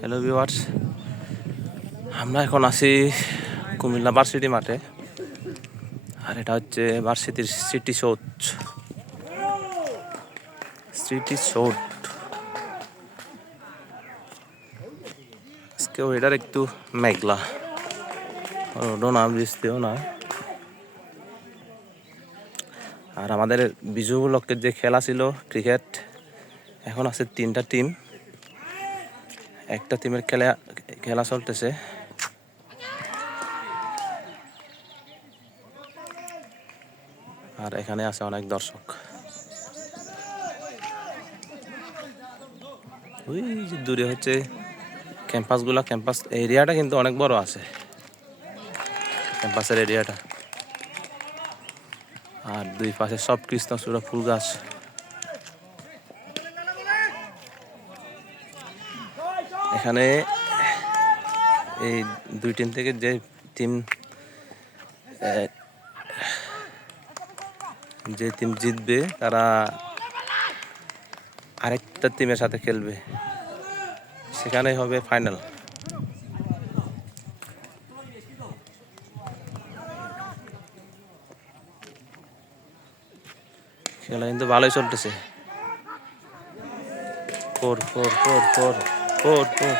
Hello viewers, আমরা এখন আছি কুমিল্লা ভার্সিটি মাঠে। আর এটা হচ্ছে ভার্সিটির স্মৃতিসৌধ। আজকে ওয়েদার একটু মেঘলা, রোদও না বৃষ্টিও না। আর আমাদের বিজু ব্লকের যে খেলা ছিল ক্রিকেট, এখন আছে 3টা টিম। একটা টিমের খেলা চলতেছে। আর এখানে আছে অনেক দর্শক। ওই যে দূরে হচ্ছে ক্যাম্পাস এরিয়াটা কিন্তু অনেক বড় আছে, ক্যাম্পাসের এরিয়াটা। আর দুই পাশে সব কৃষ্ণচূড়া ফুল গাছ। এখানে এই দুই টিম থেকে যে টিম জিতবে তারা আরেকটা টিমের সাথে খেলবে, সেখানেই হবে ফাইনাল। খেলা কিন্তু ভালোই চলতেছে। Four four four four four four